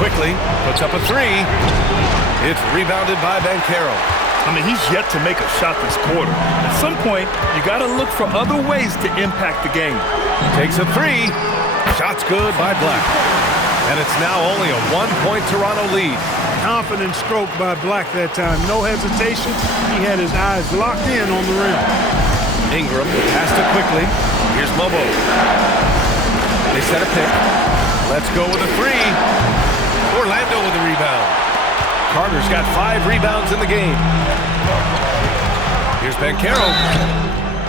quickly, puts up a three. It's rebounded by Banchero. I mean, he's yet to make a shot this quarter. At some point, you got to look for other ways to impact the game. Takes a three. Shot's good by Black. And it's now only a 1-point Toronto lead. Confident stroke by Black that time. No hesitation. He had his eyes locked in on the rim. Ingram passed it quickly. Here's Mobo. They set a pick. Let's go with a three. Orlando with the rebound. Carter's got 5 rebounds in the game. Here's Banchero.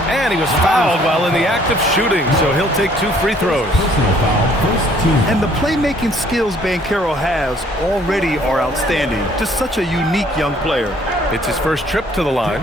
And he was fouled while in the act of shooting, so he'll take 2 free throws. And the playmaking skills Banchero has already are outstanding. Just such a unique young player. It's his first trip to the line.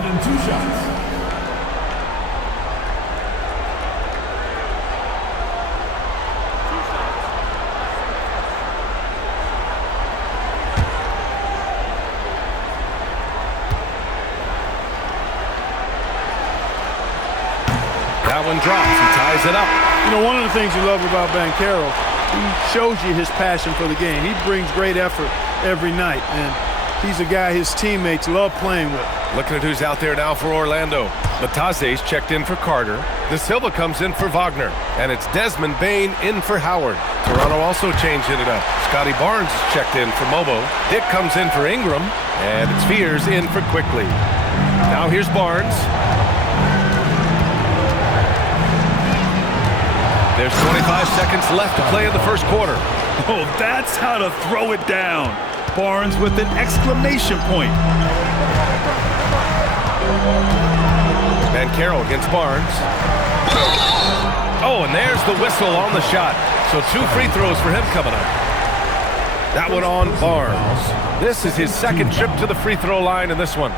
That one drops. He ties it up. You know, one of the things you love about Banchero, he shows you his passion for the game. He brings great effort every night, and he's a guy his teammates love playing with. Looking at who's out there now for Orlando. Batase's checked in for Carter. De Silva comes in for Wagner. And it's Desmond Bane in for Howard. Toronto also changing it up. Scotty Barnes is checked in for Mobo. Dick comes in for Ingram. And it's Fears in for Quickly. Now here's Barnes. There's 25 seconds left to play in the first quarter. Oh, that's how to throw it down. Barnes with an exclamation point. Banchero against Barnes. Oh, and there's the whistle on the shot. So 2 free throws for him coming up. That one on Barnes. This is his second trip to the free throw line in this one.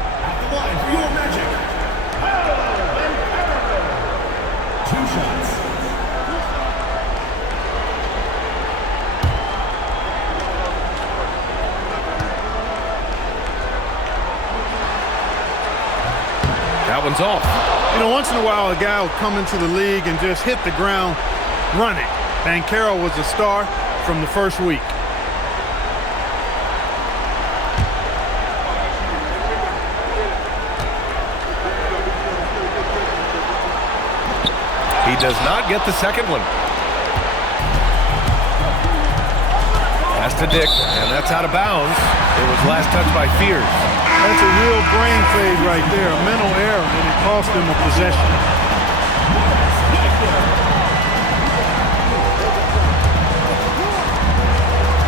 That one's off. You know, once in a while, a guy will come into the league and just hit the ground running. Banchero was a star from the first week. He does not get the second one. Pass to Dick, and that's out of bounds. It was last touched by Fears. That's a real brain fade right there, a mental error, and it cost him a possession.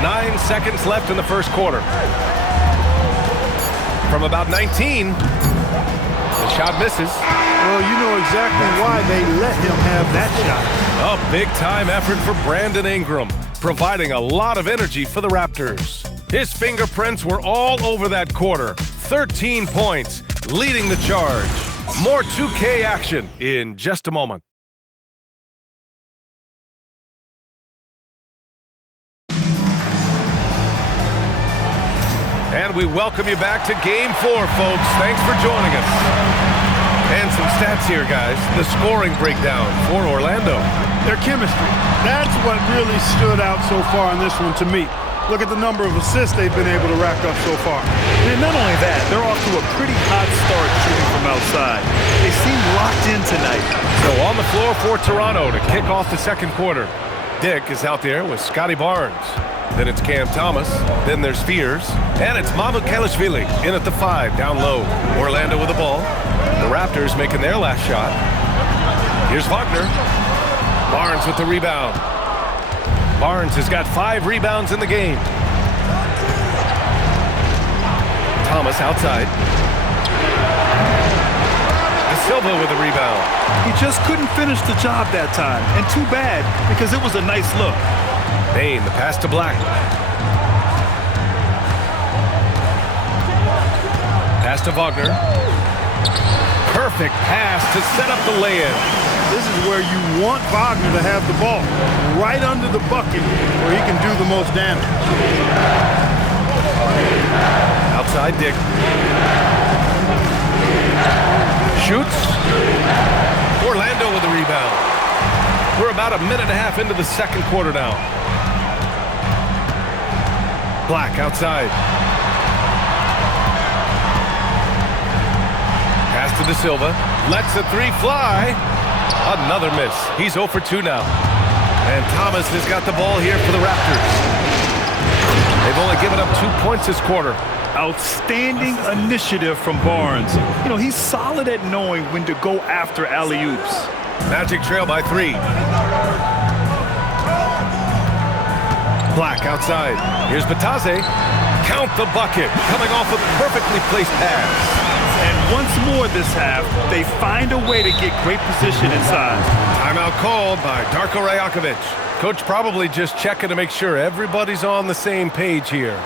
Nine seconds left in the first quarter. From about 19, the shot misses. Well, you know exactly why they let him have that shot. A big-time effort for Brandon Ingram, providing a lot of energy for the Raptors. His fingerprints were all over that quarter. 13 points, leading the charge. More 2K action in just a moment. And we welcome you back to Game 4, folks. Thanks for joining us. And some stats here, guys. The scoring breakdown for Orlando. Their chemistry. That's what really stood out so far in this one to me. Look at the number of assists they've been able to rack up so far. And not only that, they're off to a pretty hot start shooting from outside. They seem locked in tonight. So on the floor for Toronto to kick off the second quarter. Dick is out there with Scotty Barnes. Then it's Cam Thomas. Then there's Fears. And it's Mamukelashvili in at the 5, down low. Orlando with the ball. The Raptors making their last shot. Here's Wagner. Barnes with the rebound. Barnes has got 5 rebounds in the game. Thomas outside. De Silva with the rebound. He just couldn't finish the job that time. And too bad, because it was a nice look. Bane, the pass to Black. Pass to Wagner. Perfect pass to set up the lay-in. This is where you want Wagner to have the ball, right under the bucket where he can do the most damage. Outside Dick. Shoots. Orlando with the rebound. We're about a minute and a half into the second quarter now. Black outside. Pass to De Silva. Lets the three fly. Another miss. He's 0 for 2 now. And Thomas has got the ball here for the Raptors. They've only given up 2 points this quarter. Outstanding initiative from Barnes. You know, he's solid at knowing when to go after alley-oops. Magic trail by 3. Black outside. Here's Batase. Count the bucket. Coming off a perfectly placed pass. And once more this half, they find a way to get great position inside. Timeout called by Darko Rajakovic. Coach probably just checking to make sure everybody's on the same page here.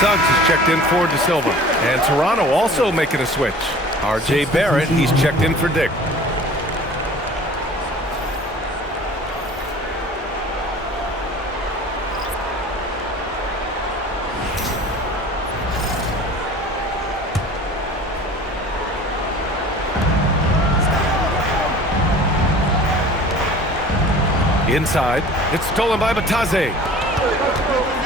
Suggs is checked in for De Silva. And Toronto also making a switch. R.J. Barrett, he's checked in for Dick. Inside, it's stolen by Batase.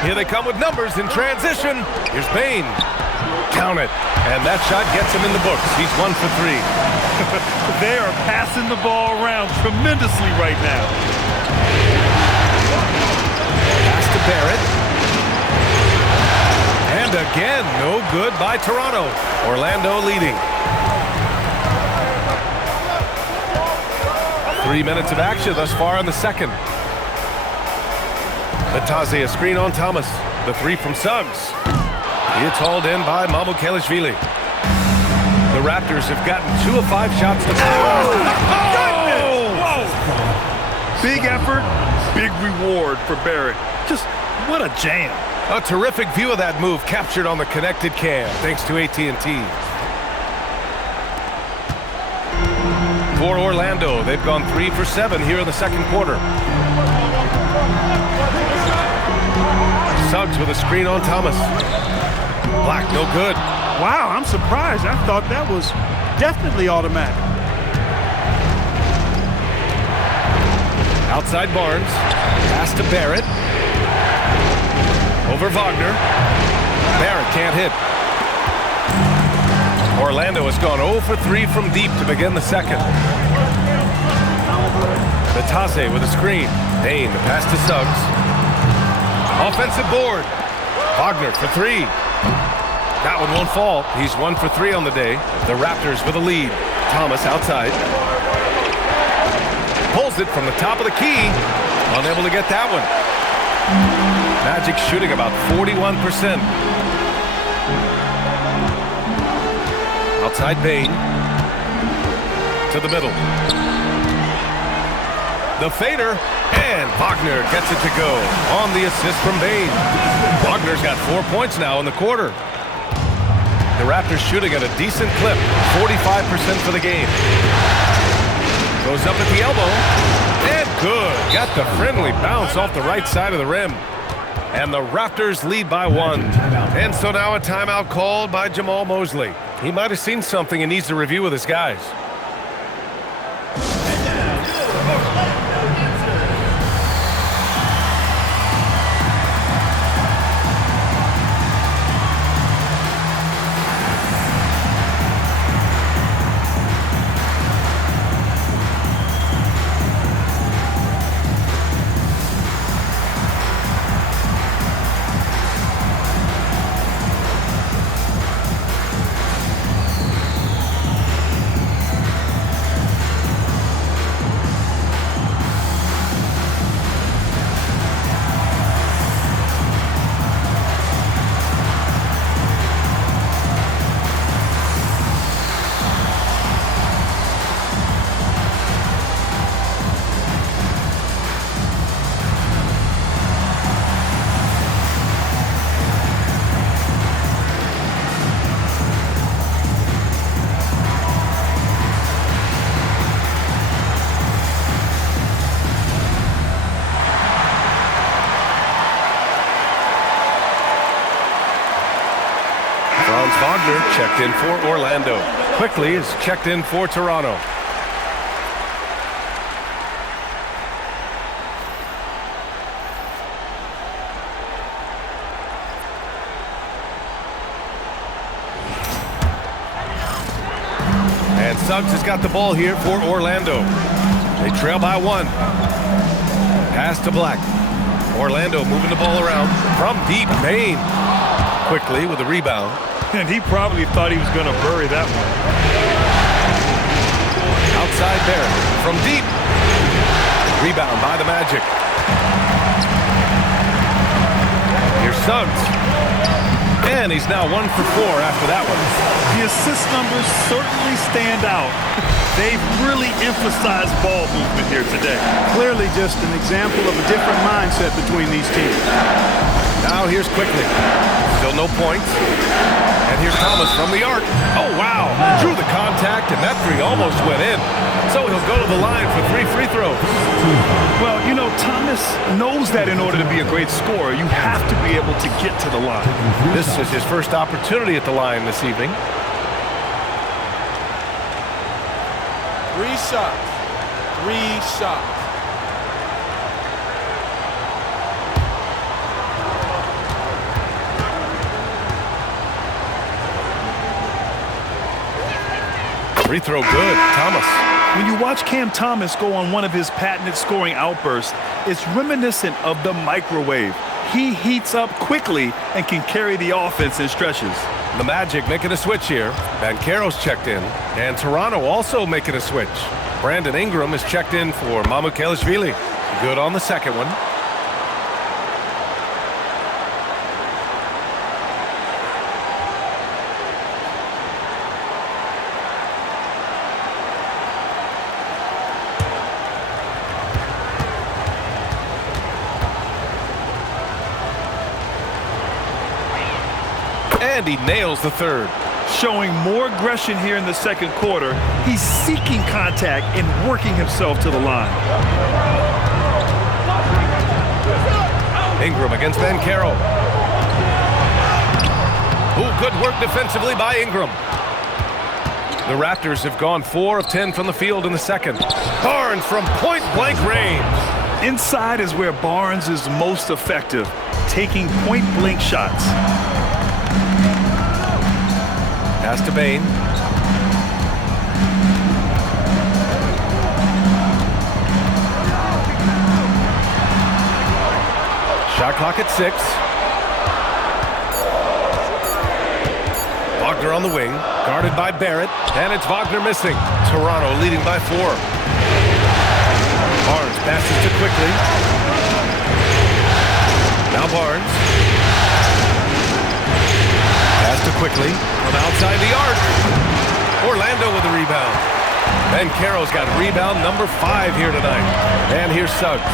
Here they come with numbers in transition. Here's Bain. Count it. And that shot gets him in the books. He's 1 for 3. They are passing the ball around tremendously right now. Pass to Barrett. And again, no good by Toronto. Orlando leading. 3 minutes of action thus far in the second. Batase, a screen on Thomas. The 3 from Suggs. It's hauled in by Mamukelashvili. The Raptors have gotten 2 of 5 shots to Big effort, big reward for Barrett. Just what a jam. A terrific view of that move captured on the connected cam, thanks to AT&T. For Orlando, they've gone 3 for 7 here in the second quarter. Suggs with a screen on Thomas. Black, no good. Wow, I'm surprised. I thought that was definitely automatic. Outside Barnes. Pass to Barrett. Over Wagner. Barrett can't hit. Orlando has gone 0 for 3 from deep to begin the second. Batase with a screen. Bain, the pass to Suggs. Offensive board. Wagner for 3. That one won't fall. He's 1 for 3 on the day. The Raptors with a lead. Thomas outside. Pulls it from the top of the key. Unable to get that one. Magic shooting about 41%. Outside Bain. To the middle. The fader. And Wagner gets it to go on the assist from Bain. Wagner's got 4 points now in the quarter. The Raptors shooting at a decent clip, 45% for the game. Goes up at the elbow, and good. Got the friendly bounce off the right side of the rim. And the Raptors lead by 1. And so now a timeout called by Jamal Mosley. He might have seen something and needs to review with his guys. Baxter checked in for Orlando. Quickly is checked in for Toronto. And Suggs has got the ball here for Orlando. They trail by 1. Pass to Black. Orlando moving the ball around from deep. Payne quickly with a rebound. And he probably thought he was going to bury that one. Outside Barrett from deep. Rebound by the Magic. Here's Suggs. And he's now 1 for 4 after that one. The assist numbers certainly stand out. They've really emphasized ball movement here today. Clearly just an example of a different mindset between these teams. Now here's Quickly. Still no points. And here's Thomas from the arc. Oh, wow. Drew the contact, and that three almost went in. So he'll go to the line for 3 free throws. Well, you know, Thomas knows that in order to be a great scorer, you have to be able to get to the line. This is his first opportunity at the line this evening. 3 shots. 3 shots. Free throw good. Thomas. When you watch Cam Thomas go on one of his patented scoring outbursts, it's reminiscent of the microwave. He heats up quickly and can carry the offense in stretches. The Magic making a switch here. Banchero's checked in. And Toronto also making a switch. Brandon Ingram is checked in for Mamukelashvili. Good on the second one. And he nails the third. Showing more aggression here in the second quarter. He's seeking contact and working himself to the line. Ingram against Banchero. Ooh, good work defensively by Ingram. The Raptors have gone 4 of 10 from the field in the second. Barnes from point-blank range. Inside is where Barnes is most effective, taking point-blank shots. Pass to Bane. Shot clock at 6. Wagner on the wing, guarded by Barrett, and it's Wagner missing. Toronto leading by 4. Barnes passes to Quickly. Now Barnes. Pass to Quickly from outside the arc. Orlando with the rebound. Banchero's got rebound number 5 here tonight. And here's Suggs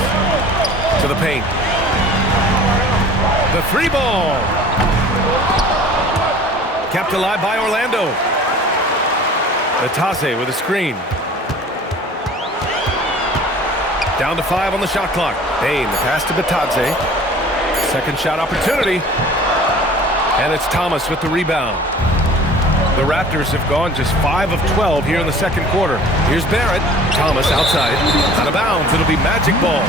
to the paint. The 3 ball. Kept alive by Orlando. Atase with a screen. Down to 5 on the shot clock. Bane, the pass to Batadze. Second shot opportunity. And it's Thomas with the rebound. The Raptors have gone just 5 of 12 here in the second quarter. Here's Barrett. Thomas outside. Out of bounds. It'll be Magic ball.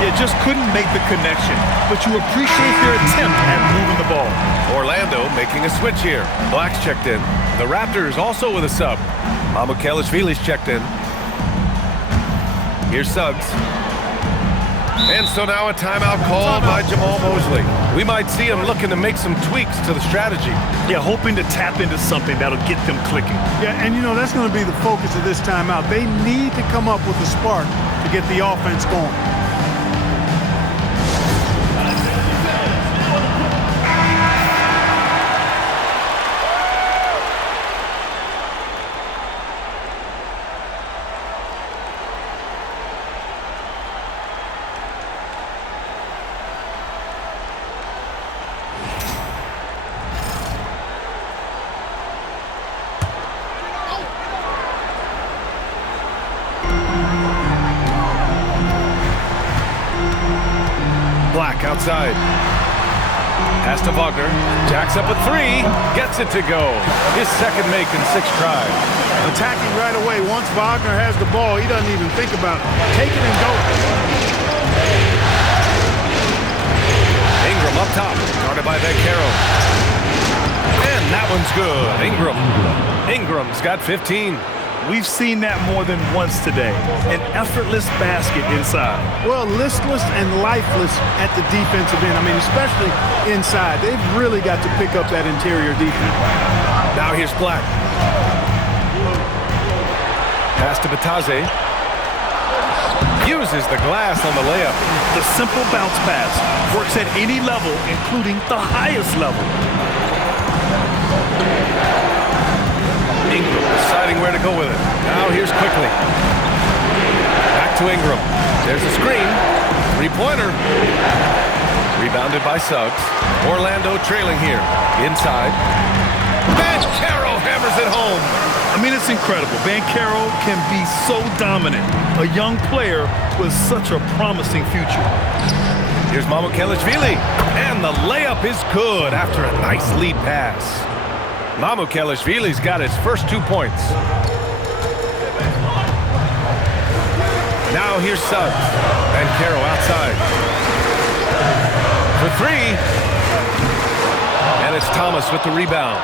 It just couldn't make the connection, but you appreciate their attempt at moving the ball. Orlando making a switch here. Black's checked in. The Raptors also with a sub. Mamukelashvili's checked in. Here's Suggs. And so now a timeout called by Jamal Mosley. We might see him looking to make some tweaks to the strategy. Yeah, hoping to tap into something that'll get them clicking. Yeah, and you know, that's going to be the focus of this timeout. They need to come up with a spark to get the offense going. Black outside. Pass to Wagner. Jacks up a three. Gets it to go. His second make in 6 tries. Attacking right away. Once Wagner has the ball, he doesn't even think about it. Take it and go. Ingram up top. Guarded by Vancaro. And that one's good. Ingram's got 15. We've seen that more than once today. An effortless basket inside. Well, listless and lifeless at the defensive end. I mean, especially inside. They've really got to pick up that interior defense. Now here's Black. Pass to Batadze. Uses the glass on the layup. The simple bounce pass works at any level, including the highest level. Ingram deciding where to go with it. Now here's Quickly. Back to Ingram. There's a screen. Three-pointer. Rebounded by Suggs. Orlando trailing here. Inside. Vancaro hammers it home. I mean, it's incredible. Vancaro can be so dominant. A young player with such a promising future. Here's Mamukelashvili. And the layup is good after a nice lead pass. Mamukelashvili's got his first 2 points. Now here's Suggs. Vancaro outside. For 3. And it's Thomas with the rebound.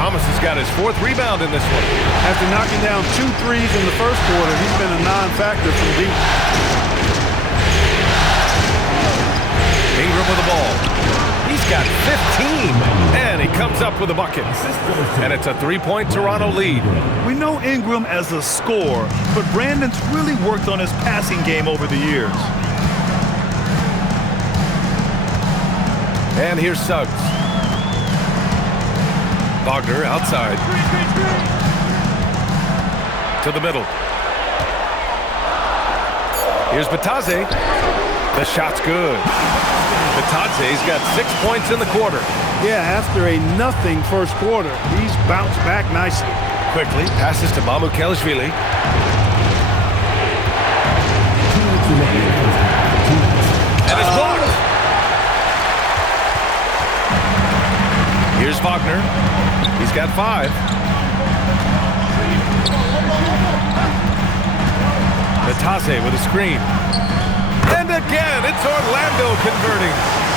Thomas has got his 4th rebound in this one. After knocking down 2 threes in the first quarter, he's been a non-factor from deep. Ingram with the ball. He's got 15, and he comes up with a bucket. And it's a 3-point Toronto lead. We know Ingram as a scorer, but Brandon's really worked on his passing game over the years. And here's Suggs. Wagner outside. To the middle. Here's Batadze. The shot's good. Batadze's got 6 points in the quarter. Yeah, after a nothing first quarter, he's bounced back nicely. Quickly passes to Mamukelashvili. And it's blocked. Here's Wagner. He's got 5. Batadze with a screen. And again, it's Orlando converting.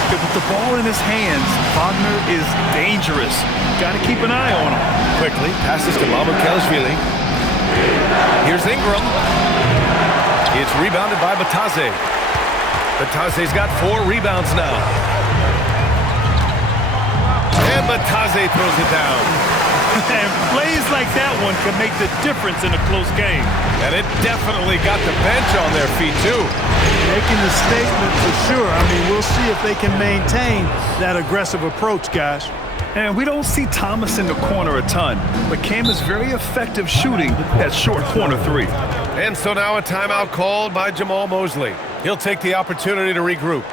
With the ball in his hands, Wagner is dangerous. Got to keep an eye on him. Quickly passes to Mamukelashvili. Here's Ingram. It's rebounded by Batadze. Batadze's got 4 rebounds now. And Batadze throws it down. And plays like that one can make the difference in a close game. And it definitely got the bench on their feet, too. Making a statement for sure. I mean, we'll see if they can maintain that aggressive approach, guys. And we don't see Thomas in the corner a ton, but Cam is very effective shooting that short corner 3. And so now a timeout called by Jamal Mosley. He'll take the opportunity to regroup.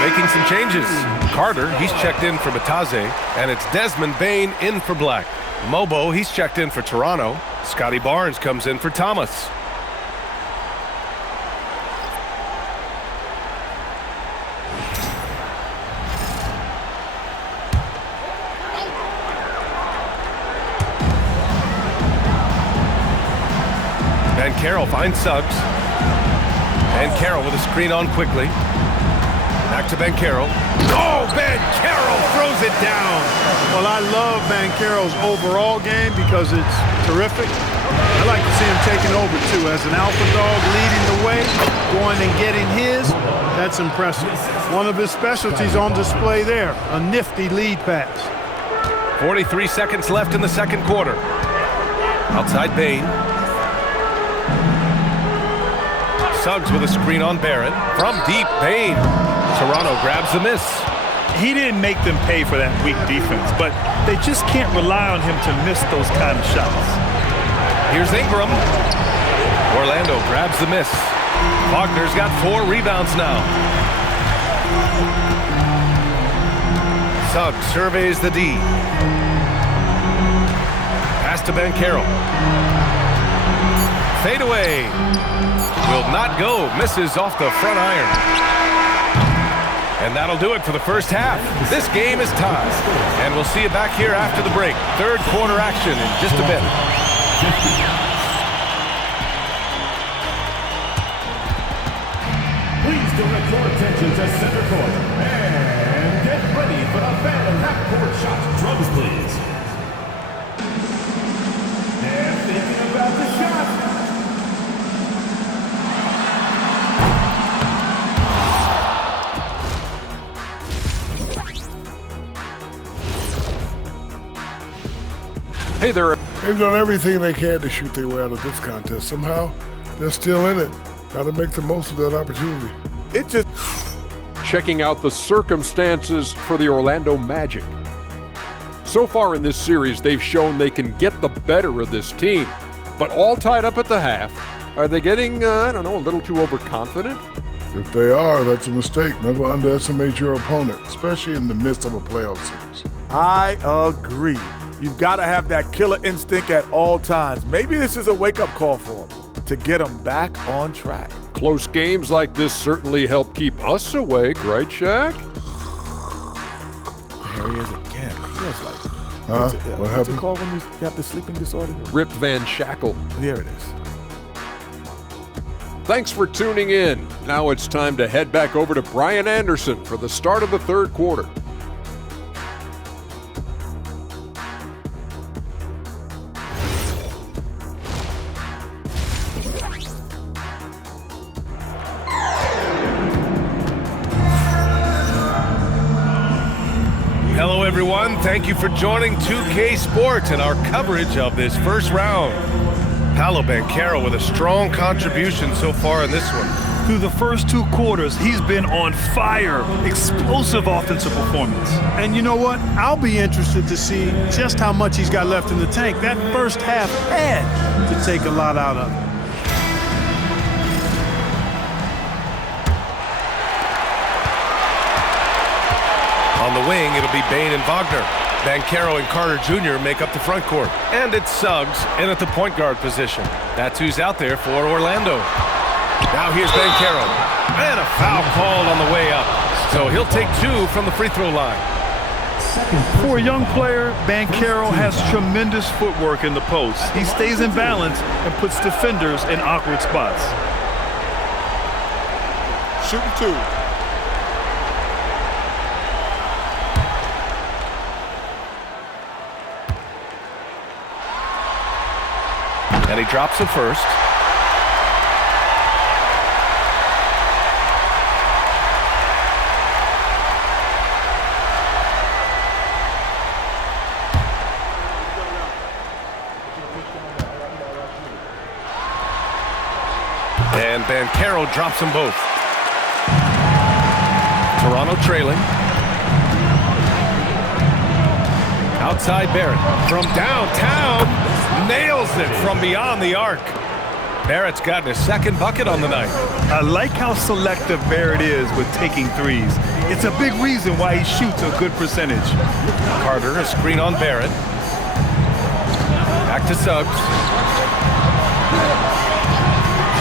Making some changes. Carter, he's checked in for Batadze, and it's Desmond Bane in for Black. Mobo, he's checked in for Toronto. Scotty Barnes comes in for Thomas. Vancaro finds Suggs. And Carroll with a screen on quickly. Back to Banchero. Oh, Banchero throws it down. Well, I love Banchero's overall game because it's terrific. I like to see him taking over, too. As an alpha dog leading the way, going and getting his, that's impressive. One of his specialties on display there, a nifty lead pass. 43 seconds left in the second quarter. Outside Bain. Suggs with a screen on Barrett. From deep, Bain. Toronto grabs the miss. He didn't make them pay for that weak defense, but they just can't rely on him to miss those kind of shots. Here's Ingram. Orlando grabs the miss. Wagner's got 4 rebounds now. Suggs surveys the D. Pass to Banchero. Fade away. Will not go. Misses off the front iron. And that'll do it for the first half. This game is tied. And we'll see you back here after the break. Third quarter action in just a bit. Please direct your attention to center court. And get ready for the fan half-court shot. Drums, please. And thinking about the shot. Hey there. They've done everything they can to shoot their way out of this contest. Somehow, they're still in it. Got to make the most of that opportunity. It just checking out the circumstances for the Orlando Magic. So far in this series, they've shown they can get the better of this team, but all tied up at the half. Are they getting, a little too overconfident? If they are, that's a mistake. Never underestimate your opponent, especially in the midst of a playoff series. I agree. You've got to have that killer instinct at all times. Maybe this is a wake-up call for them to get them back on track. Close games like this certainly help keep us awake, right, Shaq? There he is again. He feels like What what's happened? it called when you have the sleeping disorder? Rip Van Shackle. There it is. Thanks for tuning in. Now it's time to head back over to Brian Anderson for the start of the third quarter. Hello, everyone. Thank you for joining 2K Sports and our coverage of this first round. Paolo Banchero with a strong contribution so far in this one. Through the first 2 quarters, he's been on fire. Explosive offensive performance. And you know what? I'll be interested to see just how much he's got left in the tank. That first half had to take a lot out of it. On the wing, it'll be Bain and Wagner. Banchero and Carter Jr. make up the front court. And it's Suggs in at the point guard position. That's who's out there for Orlando. Now here's Banchero. And a foul called on the way up. So he'll take 2 from the free throw line. For a young player, Banchero has tremendous footwork in the post. He stays in balance and puts defenders in awkward spots. Shooting 2. And he drops it first. And Banchero drops them both. Toronto trailing. Outside Barrett from downtown. Nails it from beyond the arc. Barrett's gotten his second bucket on the night. I like how selective Barrett is with taking threes. It's a big reason why he shoots a good percentage. Carter, a screen on Barrett. Back to Suggs.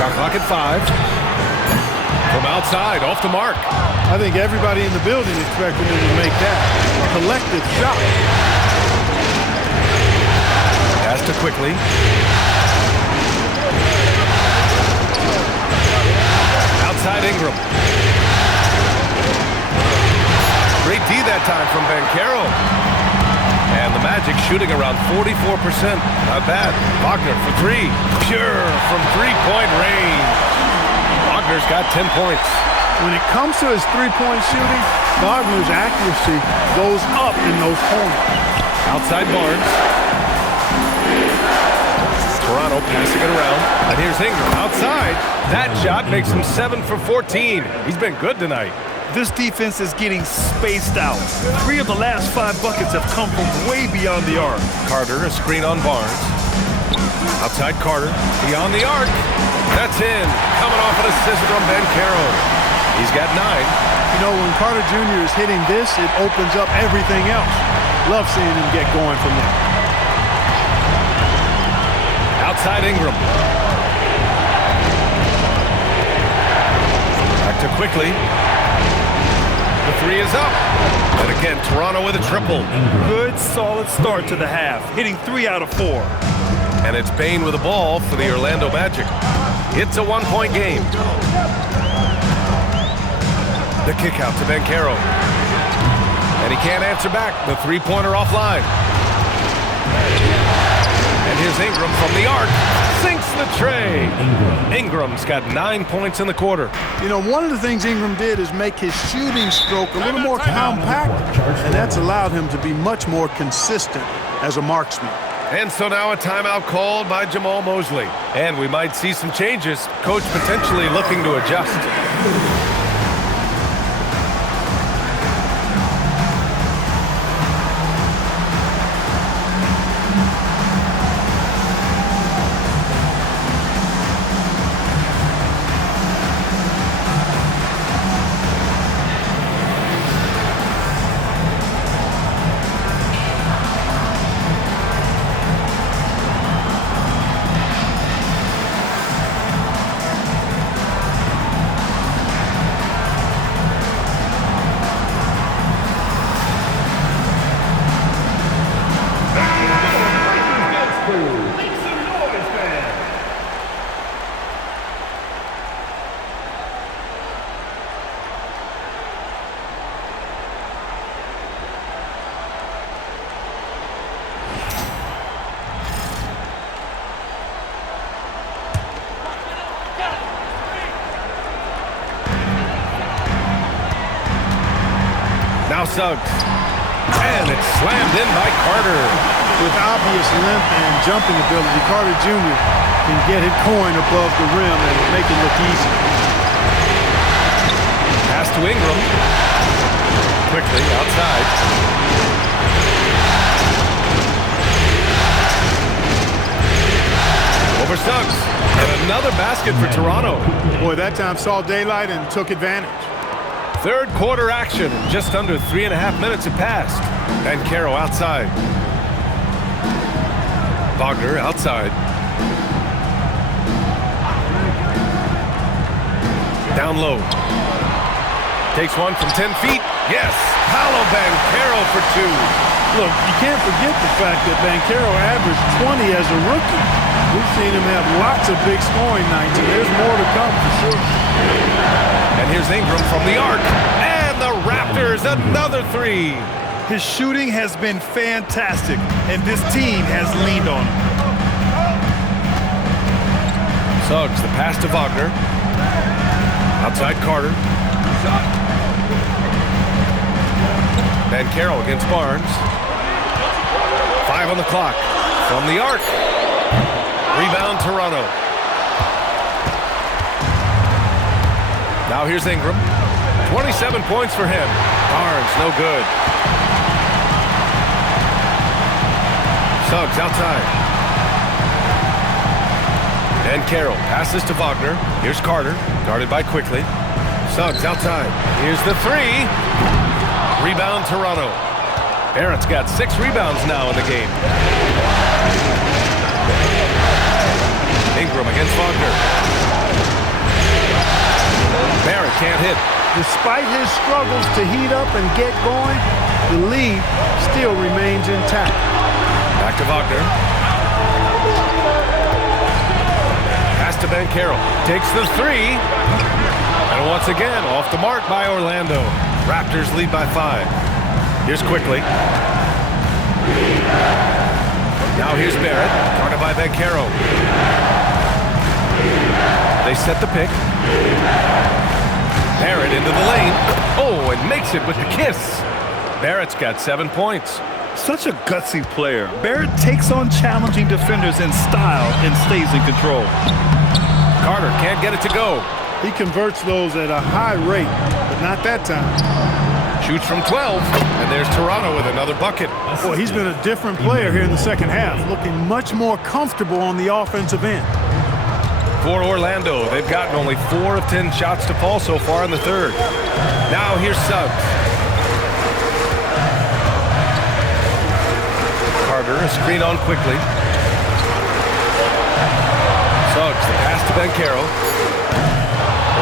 Shot clock at 5. From outside, off the mark. I think everybody in the building expected him to make that. A collective shot. Pass to Quickly. Outside Ingram. that time from Banchero. And the Magic shooting around 44%. Not bad. Wagner for three. Pure from three-point range. Wagner's got 10 points. When it comes to his three-point shooting, Wagner's accuracy goes up in those corners. Outside Barnes. Toronto passing it around. And here's Ingram outside. That shot makes him 7 for 14. He's been good tonight. This defense is getting spaced out. 3 of the last 5 buckets have come from way beyond the arc. Carter, a screen on Barnes. Outside Carter, beyond the arc. That's in. Coming off an assist from Banchero. He's got 9. You know, when Carter Jr. is hitting this, it opens up everything else. Love seeing him get going from there. Outside Ingram. Back to quickly. The 3 is up. And again, Toronto with a triple. Good, solid start to the half, hitting 3 out of 4. And it's Bane with the ball for the Orlando Magic. It's a 1-point game. The kick out to Banchero. And he can't answer back. The three-pointer offline. And here's Ingram from the arc. Sinks the tray. Ingram's got 9 points in the quarter. You know, one of the things Ingram did is make his shooting stroke a little more compact, and that's allowed him to be much more consistent as a marksman. And so now a timeout called by Jamal Mosley. And we might see some changes. Coach potentially looking to adjust. Now Suggs. And it's slammed in by Carter. With obvious length and jumping ability, Carter Jr. can get it going above the rim and make it look easy. Pass to Ingram. Quickly outside. Over Suggs. And another basket for Toronto. Boy, that time saw daylight and took advantage. Third quarter action. Just under 3.5 minutes have passed. Banchero outside. Wagner outside. Down low. Takes one from 10 feet. Yes! Paolo Banchero for 2. Look, you can't forget the fact that Banchero averaged 20 as a rookie. We've seen him have lots of big scoring nights, and there's more to come for sure. And here's Ingram from the arc. And the Raptors, another 3. His shooting has been fantastic, and this team has leaned on him. Suggs, the pass to Wagner. Outside Carter. Banchero against Barnes. 5 on the clock. From the arc. Rebound Toronto. Now here's Ingram. 27 points for him. Barnes, no good. Suggs outside. And Carroll passes to Wagner. Here's Carter, guarded by Quickly. Suggs outside. Here's the 3. Rebound Toronto. Barrett's got 6 rebounds now in the game. Ingram against Wagner. Barrett can't hit. Despite his struggles to heat up and get going, the lead still remains intact. Back to Wagner. Pass to Banchero. Takes the 3. And once again, off the mark by Orlando. Raptors lead by 5. Here's Quickly. Now here's Barrett, guarded by Vancaro. They set the pick. Barrett into the lane. Oh, and makes it with the kiss. Barrett's got 7 points. Such a gutsy player. Barrett takes on challenging defenders in style and stays in control. Carter can't get it to go. He converts those at a high rate, but not that time. Shoots from 12, and there's Toronto with another bucket. Boy, he's been a different player here in the second half, looking much more comfortable on the offensive end. For Orlando, they've gotten only 4 of 10 shots to fall so far in the third. Now here's Suggs. Carter, a screen on Quickly. Suggs, the pass to Vancaro.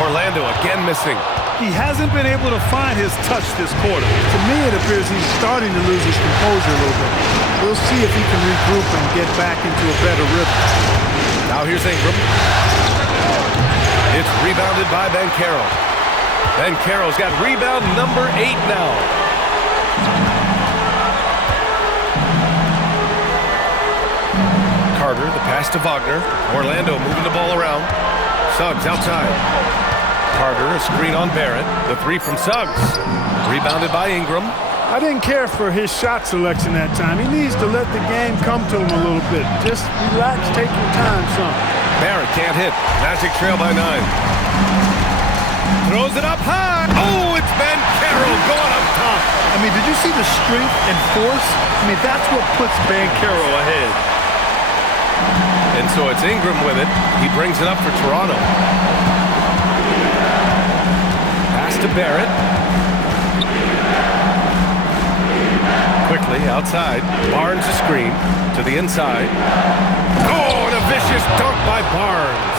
Orlando again missing. He hasn't been able to find his touch this quarter. To me, it appears he's starting to lose his composure a little bit. We'll see if he can regroup and get back into a better rhythm. Now here's Ingram. It's rebounded by Vancaro. Vancaro's got rebound number 8 now. Carter, the pass to Wagner. Orlando moving the ball around. Suggs outside. Carter, a screen on Barrett. The 3 from Suggs. Rebounded by Ingram. I didn't care for his shot selection that time. He needs to let the game come to him a little bit. Just relax, take your time, son. Barrett can't hit. Magic trail by 9. Throws it up high. Oh, it's Vancaro going up top. I mean, did you see the strength and force? I mean, that's what puts Vancaro ahead. And so it's Ingram with it. He brings it up for Toronto. Pass to Barrett. Quickly outside. Barnes a screen to the inside. Oh, and a vicious dunk by Barnes.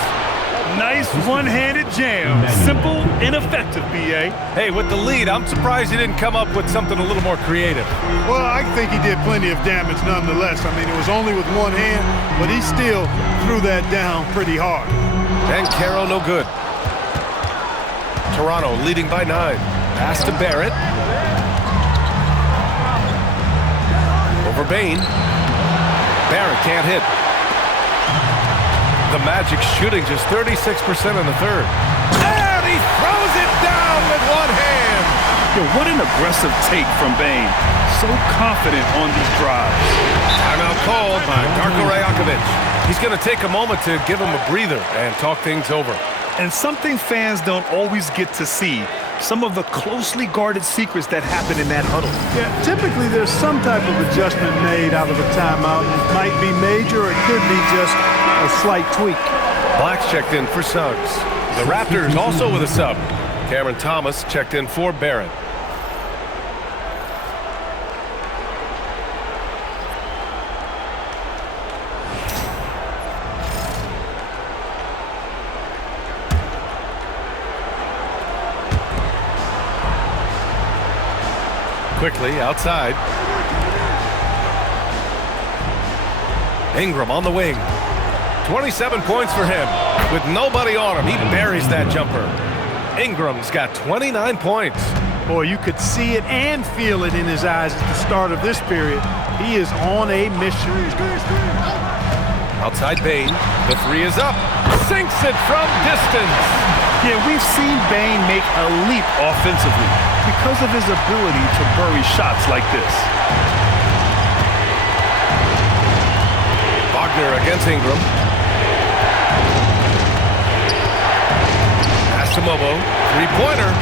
Nice one-handed jam. Simple and effective, B.A. Hey, with the lead, I'm surprised he didn't come up with something a little more creative. Well, I think he did plenty of damage nonetheless. I mean, it was only with one hand, but he still threw that down pretty hard. Vancaro no good. Toronto leading by 9. Pass to Barrett. Over Bain. Barrett can't hit. The Magic shooting just 36% in the third. And he throws it down with one hand. Yo, what an aggressive take from Bain. So confident on these drives. Timeout called by Darko Rajakovic. He's going to take a moment to give him a breather and talk things over. And something fans don't always get to see, some of the closely guarded secrets that happen in that huddle. Yeah, typically there's some type of adjustment made out of a timeout. It might be major, or it could be just a slight tweak. Black's checked in for Suggs. The Raptors also with a sub. Cameron Thomas checked in for Barrett. Quickly outside. Ingram on the wing. 27 points for him. With nobody on him, he buries that jumper. Ingram's got 29 points. Boy, you could see it and feel it in his eyes at the start of this period. He is on a mission. Outside Bain. The 3 is up. Sinks it from distance. Yeah, we've seen Bain make a leap offensively because of his ability to bury shots like this. Wagner against Ingram. Pass to Mobo. 3-pointer.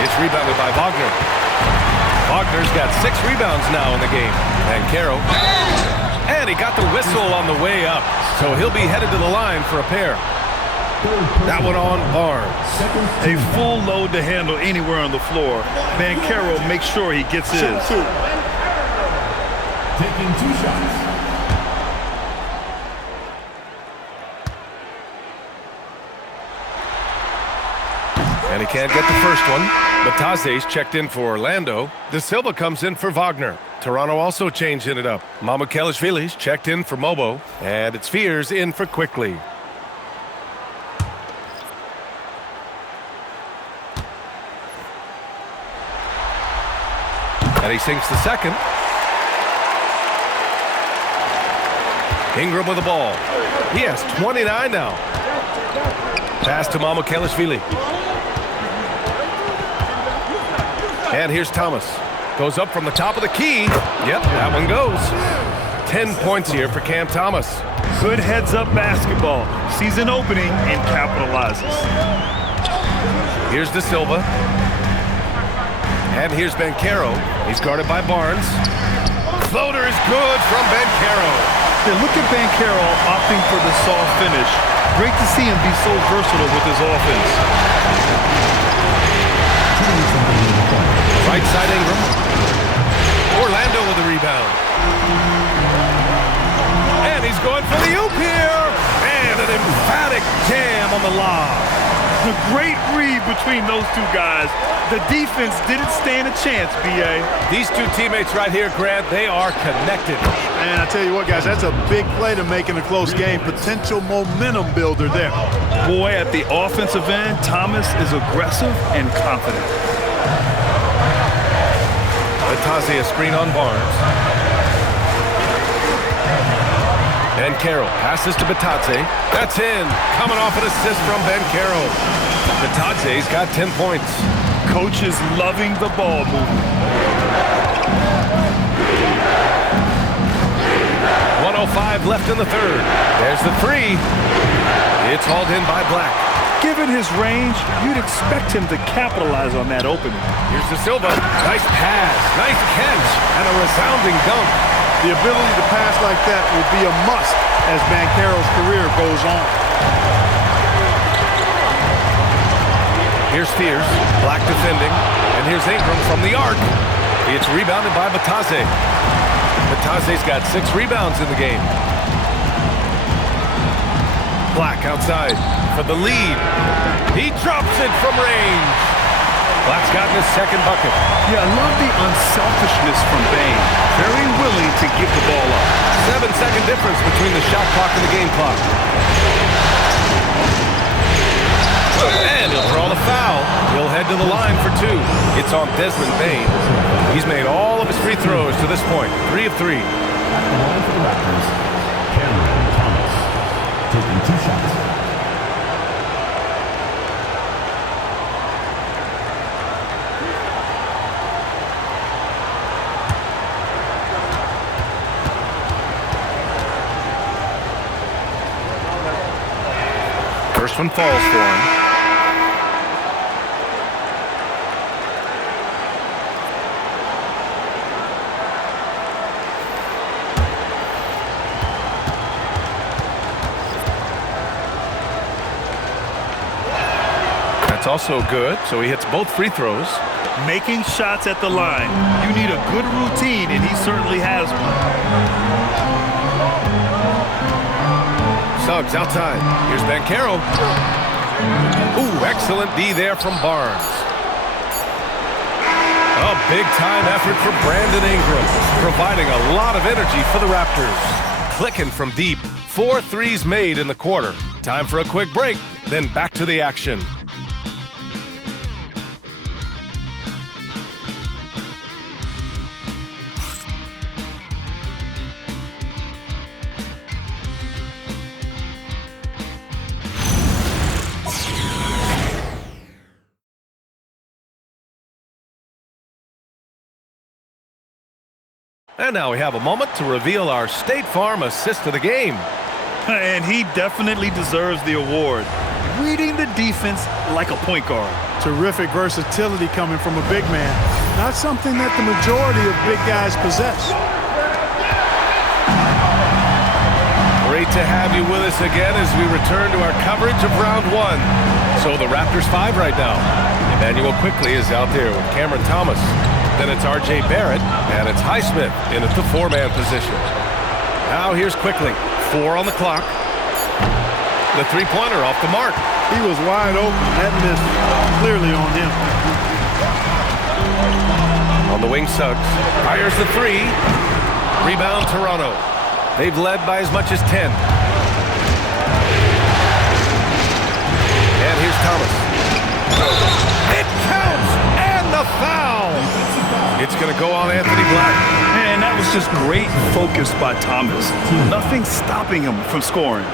It's rebounded by Wagner. Wagner's got 6 rebounds now in the game. Vancaro. And he got the whistle on the way up. So he'll be headed to the line for a pair. That one on Barnes. A full load to handle anywhere on the floor. Vancaro makes sure he gets his. Taking 2 shots. And he can't get the first one. Batase's checked in for Orlando. De Silva comes in for Wagner. Toronto also changing it up. Mamukelashvili's checked in for Mobo. And it's Fears in for Quickly. And he sinks the second. Ingram with the ball. He has 29 now. Pass to Mamukelashvili. And here's Thomas. Goes up from the top of the key. Yep, that one goes. 10 points here for Cam Thomas. Good heads-up basketball. Sees an opening and capitalizes. Here's De Silva. And here's Banchero. He's guarded by Barnes. Floater is good from Banchero. Yeah, look at Banchero opting for the soft finish. Great to see him be so versatile with his offense. Right side Ingram. Orlando with the rebound. And he's going for the oop here. And an emphatic jam on the lob. A great read between those two guys. The defense didn't stand a chance, B.A. These two teammates right here, Grant, they are connected. And I tell you what, guys, that's a big play to make in a close game. Potential momentum builder there. Boy, at the offensive end, Thomas is aggressive and confident. Batazzi a screen on Barnes. And Banchero passes to Batazzi. That's in. Coming off an assist from Banchero. Batazzi's got 10 points. Coach is loving the ball movement. 1:05 left in the third. There's the three. It's hauled in by Black. Given his range, you'd expect him to capitalize on that opening. Here's De Silva. Nice pass. Nice catch. And a resounding dunk. The ability to pass like that will be a must as Banchero's career goes on. Here's Spears. Black defending. And here's Ingram from the arc. It's rebounded by Batazzi. Batazzi's got 6 rebounds in the game. Black outside for the lead. He drops it from range. Black's gotten his second bucket. Yeah, I love the unselfishness from Bane. Very willing to give the ball up. 7-second difference between the shot clock and the game clock. And he'll draw the foul. He'll head to the line for 2. It's on Desmond Bane. He's made all of his free throws to this point. 3 of 3. At the line for the Raptors, Cameron Thomas, taking 2 shots. First one falls for him. That's also good, so he hits both free throws. Making shots at the line. You need a good routine, and he certainly has one. Suggs outside. Here's Banchero. Ooh, excellent D there from Barnes. A big-time effort for Brandon Ingram, providing a lot of energy for the Raptors. Clicking from deep. 4 threes made in the quarter. Time for a quick break, then back to the action. And now we have a moment to reveal our State Farm assist of the game. And he definitely deserves the award. Reading the defense like a point guard. Terrific versatility coming from a big man. Not something that the majority of big guys possess. Great to have you with us again as we return to our coverage of round 1. So the Raptors 5 right now. Emmanuel Quickley is out there with Cameron Thomas. Then it's R.J. Barrett, and it's Highsmith in at the 4-man position. Now here's Quickley. 4 on the clock. The three-pointer off the mark. He was wide open. That missed clearly on him. On the wing, Suggs fires the 3. Rebound, Toronto. They've led by as much as 10. And here's Thomas. It counts! And the foul! It's going to go on Anthony Black. And that was just great focus by Thomas. Nothing stopping him from scoring.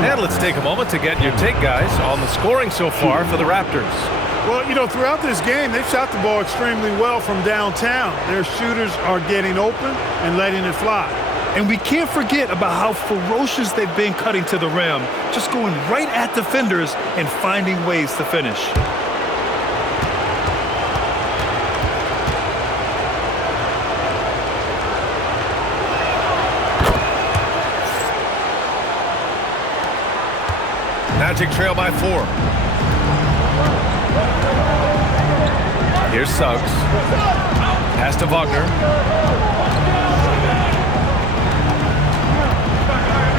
And let's take a moment to get your take, guys, on the scoring so far for the Raptors. Well, you know, throughout this game, they've shot the ball extremely well from downtown. Their shooters are getting open and letting it fly. And we can't forget about how ferocious they've been cutting to the rim, just going right at defenders and finding ways to finish. Magic trail by 4. Here's Suggs. Pass to Wagner.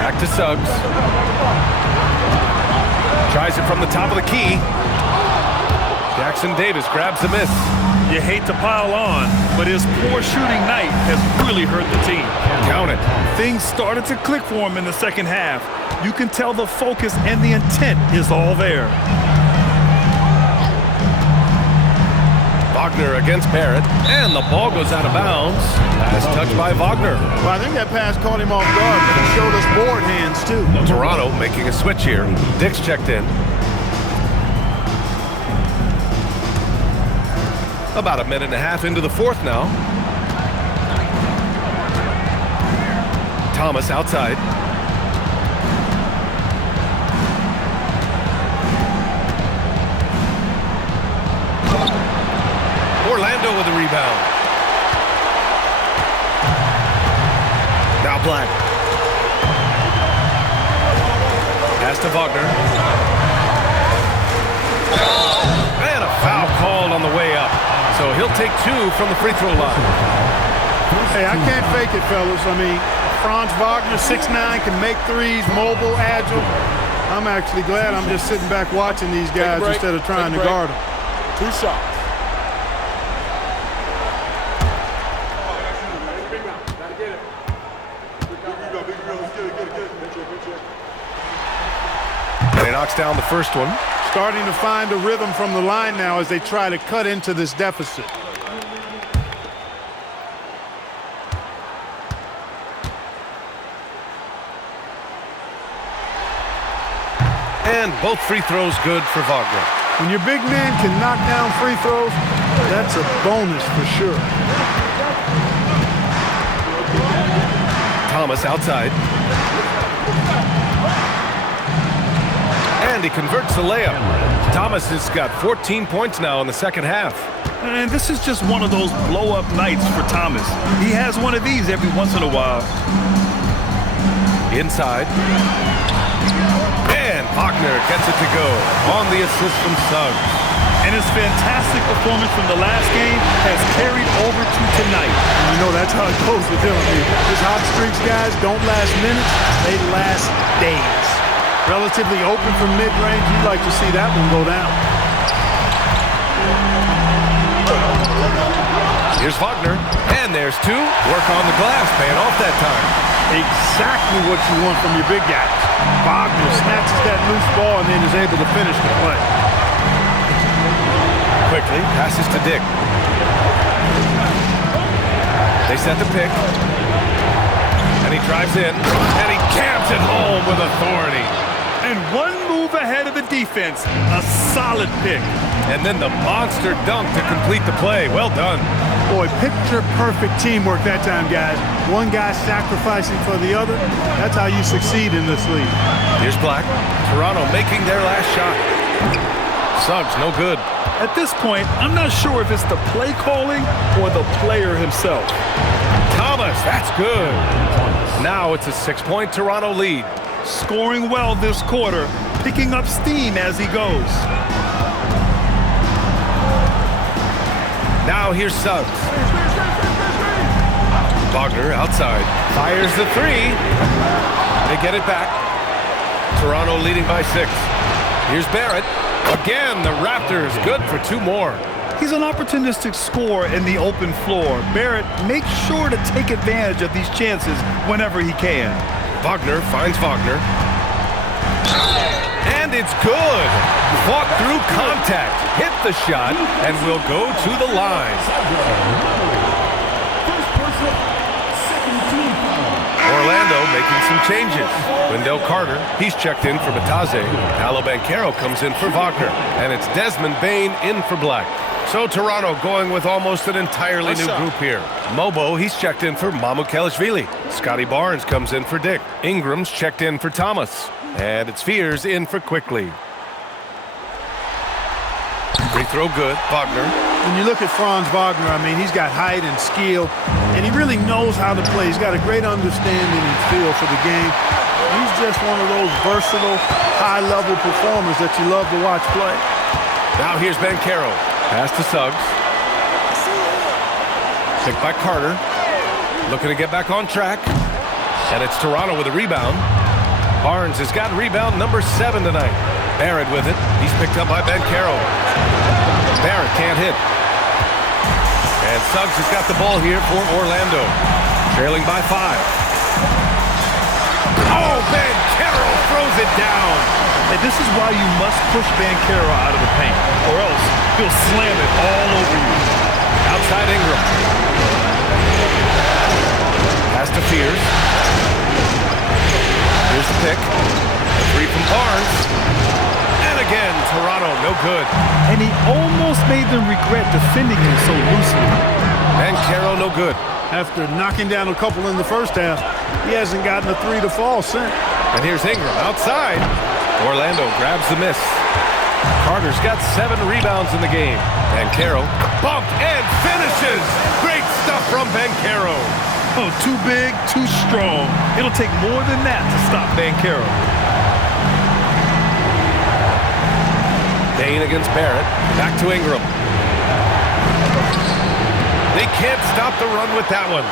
Back to Suggs. Tries it from the top of the key. Jackson Davis grabs the miss. You hate to pile on, but his poor shooting night has really hurt the team. Count it. Things started to click for him in the second half. You can tell the focus and the intent is all there. Wagner against Barrett, and the ball goes out of bounds. Pass touched by Wagner. Well, I think that pass caught him off guard, but he showed us board hands, too. Toronto making a switch here. Dick's checked in. About a minute and a half into the fourth now. Thomas outside. Orlando with the rebound. Now Black. Pass to Wagner. And a foul called on the way up. So he'll take 2 from the free throw line. Hey, I can't fake it, fellas. I mean, Franz Wagner, 6'9", can make threes, mobile, agile. I'm actually glad I'm just sitting back watching these guys instead of trying to guard them. 2 shots. And he knocks down the first one. Starting to find a rhythm from the line now as they try to cut into this deficit. And both free throws good for Wagner. When your big man can knock down free throws, that's a bonus for sure. Thomas outside. And he converts the layup. Thomas has got 14 points now in the second half. And this is just one of those blow-up nights for Thomas. He has one of these every once in a while. Inside. And Wagner gets it to go on the assist from Suggs. And his fantastic performance from the last game has carried over to tonight. You know, that's how it goes with him. I mean, his hot streaks, guys, don't last minutes. They last days. Relatively open from mid-range. You'd like to see that one go down. Here's Wagner. And there's 2. Work on the glass, paying off that time. Exactly what you want from your big guys. Wagner snatches that loose ball and then is able to finish the play. Quickly passes to Dick. They set the pick. And he drives in. And he camps it home with authority. And one move ahead of the defense. A solid pick. And then the monster dunk to complete the play. Well done. Boy, picture-perfect teamwork that time, guys. One guy sacrificing for the other. That's how you succeed in this league. Here's Black. Toronto making their last shot. Suggs, no good. At this point, I'm not sure if it's the play calling or the player himself. Thomas, that's good. Now it's a 6-point Toronto lead. Scoring well this quarter, picking up steam as he goes. Now here's Suggs. Wagner outside. Fires the 3. They get it back. Toronto leading by 6. Here's Barrett. Again, the Raptors good for 2 more. He's an opportunistic scorer in the open floor. Barrett makes sure to take advantage of these chances whenever he can. Wagner finds Wagner. And it's good. Fought through contact, hit the shot, and will go to the line. First personal, second team foul. Orlando making some changes. Wendell Carter, he's checked in for Bataze. Paolo Banchero comes in for Wagner. And it's Desmond Bain in for Black. So Toronto going with almost an entirely new group here. Mobo, he's checked in for Mamukelashvili. Scotty Barnes comes in for Dick. Ingram's checked in for Thomas. And it's Fears in for Quickly. Free throw good, Wagner. When you look at Franz Wagner, I mean, he's got height and skill, and he really knows how to play. He's got a great understanding and feel for the game. He's just one of those versatile, high-level performers that you love to watch play. Now here's Banchero. Pass to Suggs. Picked by Carter. Looking to get back on track. And it's Toronto with a rebound. Barnes has got rebound number 7 tonight. Barrett with it. He's picked up by Banchero. Barrett can't hit. And Suggs has got the ball here for Orlando. Trailing by 5. Oh, Banchero throws it down. And this is why you must push Banchero out of the paint, or else he'll slam it all over you. Outside Ingram. Pass to Fears. Here's the pick. A 3 from Barnes. And again, Toronto, no good. And he almost made them regret defending him so loosely. Banchero, no good. After knocking down a couple in the first half, he hasn't gotten a 3 to fall since. And here's Ingram outside. Orlando grabs the miss. Carter's got 7 rebounds in the game. Banchero bumped and finishes. Great stuff from Banchero. Oh, too big, too strong. It'll take more than that to stop Banchero. Bain against Barrett. Back to Ingram. They can't stop the run with that one.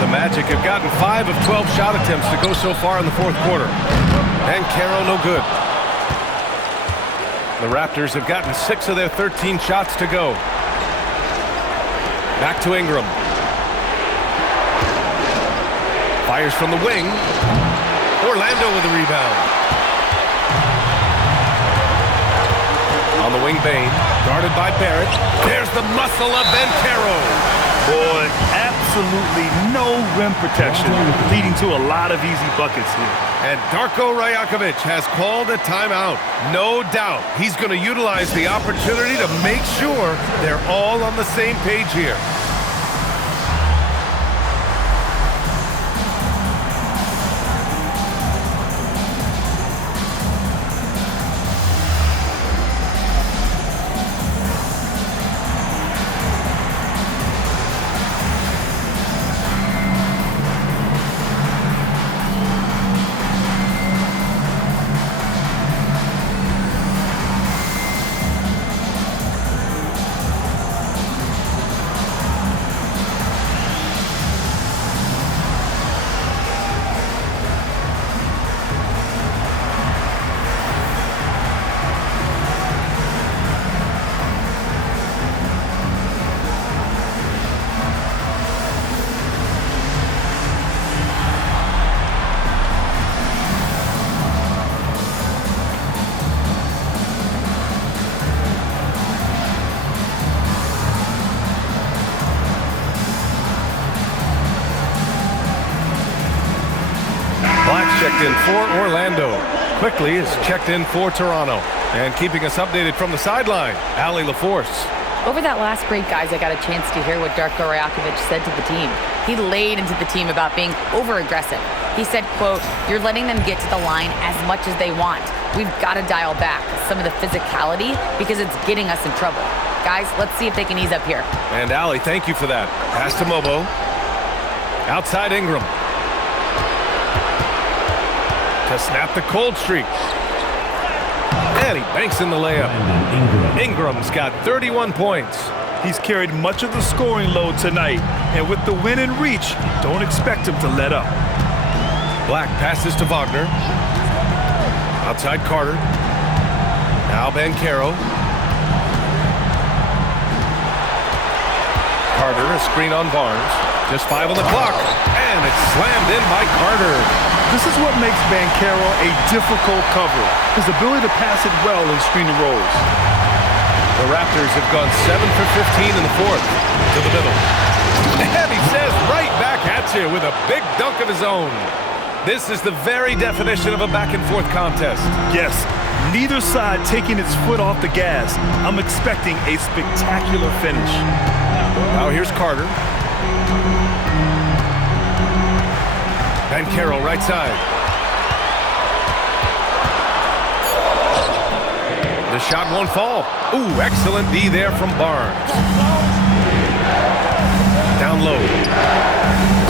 The Magic have gotten 5 of 12 shot attempts to go so far in the fourth quarter. Banchero, no good. The Raptors have gotten 6 of their 13 shots to go. Back to Ingram. Fires from the wing. Orlando with a rebound. On the wing, Bain. Guarded by Barrett. There's the muscle of Banchero. Boy, absolutely no rim protection, leading to a lot of easy buckets here. And Darko Rajakovic has called a timeout. No doubt he's going to utilize the opportunity to make sure they're all on the same page here. Checked in for Orlando. Quickly is checked in for Toronto. And keeping us updated from the sideline, Allie LaForce. Over that last break, guys, I got a chance to hear what Darko Rajakovic said to the team. He laid into the team about being over-aggressive. He said, quote, "You're letting them get to the line as much as they want. We've got to dial back some of the physicality because it's getting us in trouble. Guys, let's see if they can ease up here." And Allie, thank you for that. Pass to Mobo. Outside Ingram. To snap the cold streak. And he banks in the layup. Ingram's got 31 points. He's carried much of the scoring load tonight, and with the win in reach, don't expect him to let up. Black passes to Wagner. Outside Carter. Now Banchero. Carter, a screen on Barnes. Just 5 on the clock. And it's slammed in by Carter. This is what makes Banchero a difficult cover, his ability to pass it well in screening rolls. The Raptors have gone 7 for 15 in the fourth. To the middle. And he says right back at you with a big dunk of his own. This is the very definition of a back-and-forth contest. Yes, neither side taking its foot off the gas. I'm expecting a spectacular finish. Now here's Carter. Banchero right side. The shot won't fall. Ooh, excellent D there from Barnes. Down low.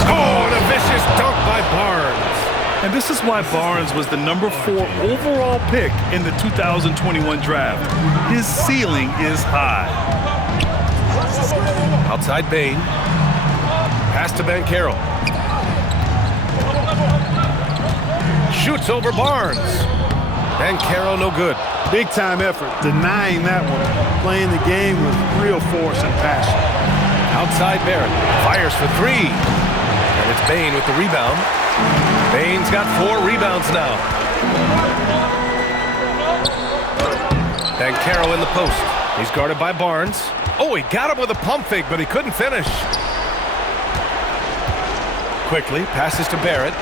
Oh, and a vicious dunk by Barnes. And this is why Barnes was the number 4 overall pick in the 2021 draft. His ceiling is high. Outside Bane. Pass to Banchero. Shoots over Barnes. Banchero no good. Big time effort, denying that one. Playing the game with real force and passion. Outside Barrett. Fires for 3. And it's Bane with the rebound. Bane's got 4 rebounds now. Banchero in the post. He's guarded by Barnes. Oh, he got him with a pump fake, but he couldn't finish. Quickly passes to Barrett.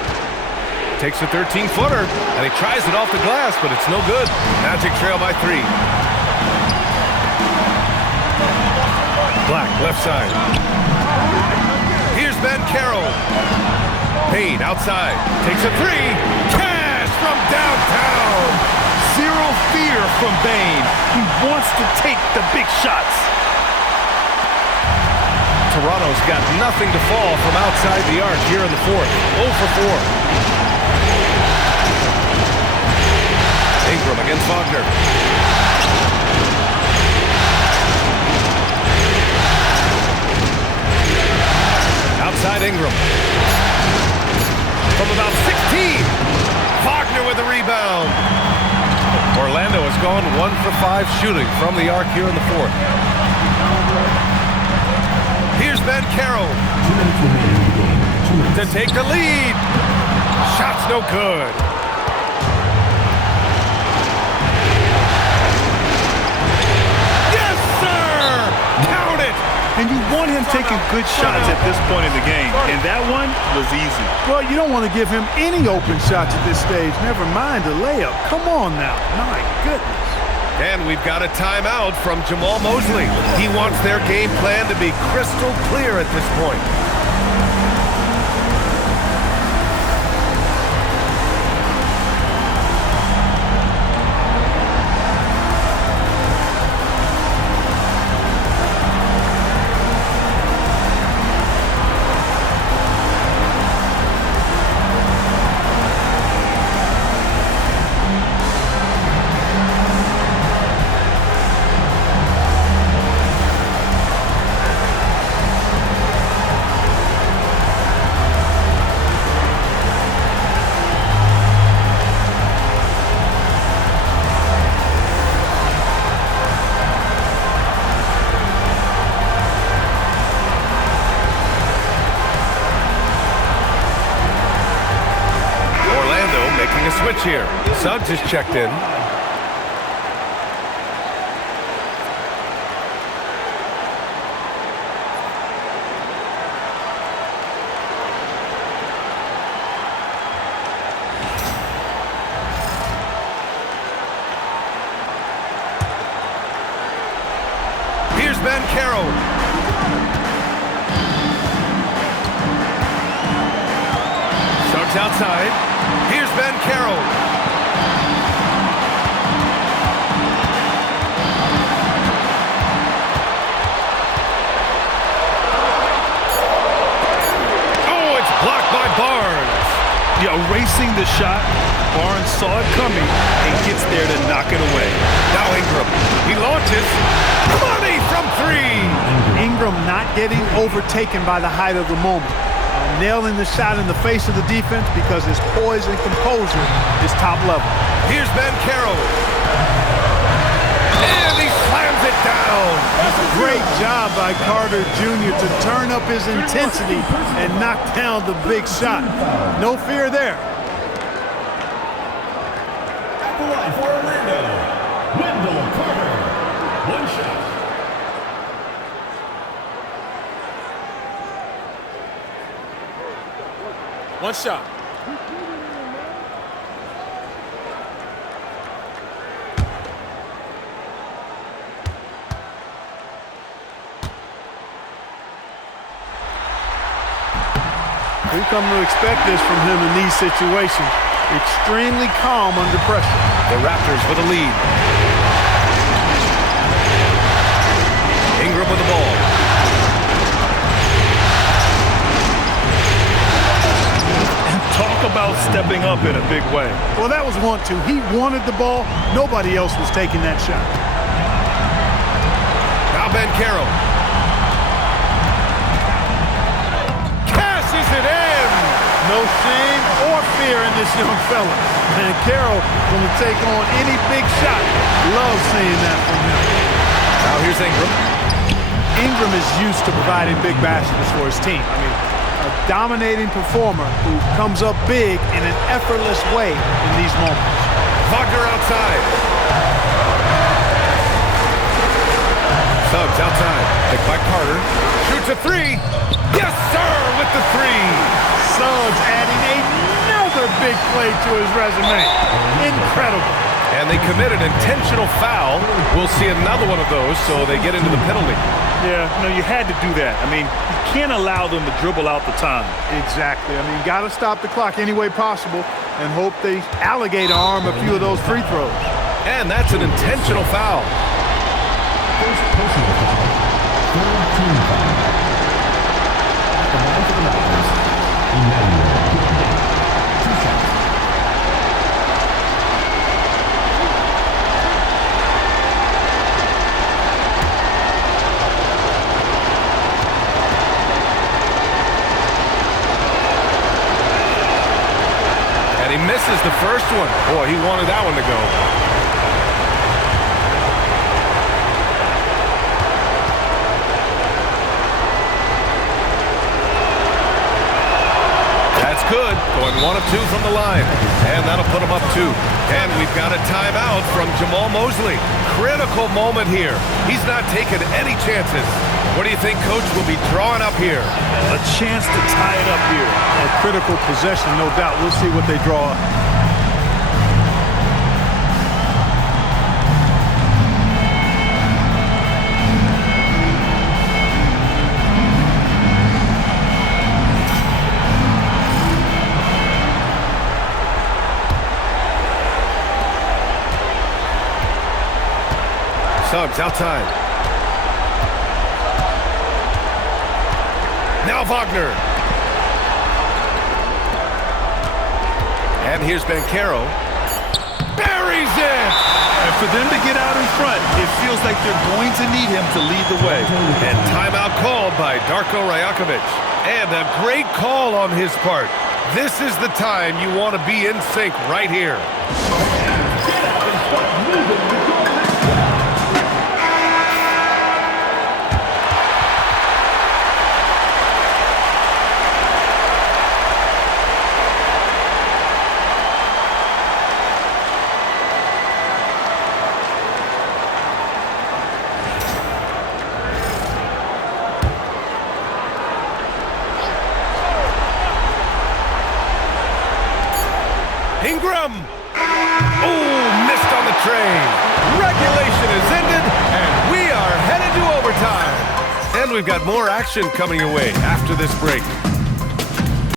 Takes a 13-footer, and he tries it off the glass, but it's no good. Magic trail by 3. Black, left side. Here's Banchero. Payne outside. Takes a 3. Cash from downtown. Zero fear from Bane. He wants to take the big shots. Toronto's got nothing to fall from outside the arc here in the fourth. 0 for 4. Ingram against Wagner. Outside Ingram. From about 16. Wagner with the rebound. Orlando has gone 1 for 5 shooting from the arc here in the fourth. Here's Banchero to take the lead. Shot's no good. Yes, sir! Count it! And you want him taking good shots at this point in the game. And that one was easy. Well, you don't want to give him any open shots at this stage. Never mind a layup. Come on now. My goodness. And we've got a timeout from Jamal Mosley. He wants their game plan to be crystal clear at this point. Switch here. Suggs is checked in. Here's Banchero. Suggs outside. Here's Banchero. Oh, it's blocked by Barnes. Yeah, erasing the shot. Barnes saw it coming and gets there to knock it away. Now Ingram. He launches. Money from 3. Ingram not getting overtaken by the height of the moment. Nailing the shot in the face of the defense because his poise and composure is top level. Here's Banchero. And he slams it down. Great job by Carter Jr. to turn up his intensity and knock down the big shot. No fear there. At the line for Orlando, Wendell Carter. One shot. One shot. We've come to expect this from him in these situations. Extremely calm under pressure. The Raptors with a lead. Ingram with the ball. Talk about stepping up in a big way. Well, that was 1-2. He wanted the ball. Nobody else was taking that shot. Now Banchero. Cashes it in. No shame or fear in this young fella. And Carroll going to take on any big shot. Love seeing that from him. Now here's Ingram. Ingram is used to providing big baskets for his team. I mean, a dominating performer who comes up big in an effortless way in these moments. Wagner outside. Suggs outside. Picked by Carter. Shoots a three. Yes, sir, with the three. Suggs adding another big play to his resume. Incredible. And they commit an intentional foul. We'll see another one of those, so they get into the penalty. Yeah, no, you had to do that. I mean, you can't allow them to dribble out the time. Exactly. I mean, got to stop the clock any way possible and hope they alligator arm a few of those free throws. And that's an intentional foul. First personal foul. Third team foul. At the line for the Raptors, Emmanuel. 2 shots. He misses the first one. Boy, he wanted that one to go. That's good. Going 1 of 2 from the line. And that'll put him up 2. And we've got a timeout from Jamal Mosley. Critical moment here. He's not taking any chances. What do you think Coach will be drawing up here? A chance to tie it up here. A critical possession, no doubt. We'll see what they draw up. Suggs outside. Now Wagner. And here's Banchero. Buries it! And for them to get out in front, it feels like they're going to need him to lead the way. And timeout called by Darko Rajakovic. And a great call on his part. This is the time you want to be in sync right here. Get up and start moving the goal. Ingram! Oh, missed on the train. Regulation is ended, and we are headed to overtime. And we've got more action coming your way after this break.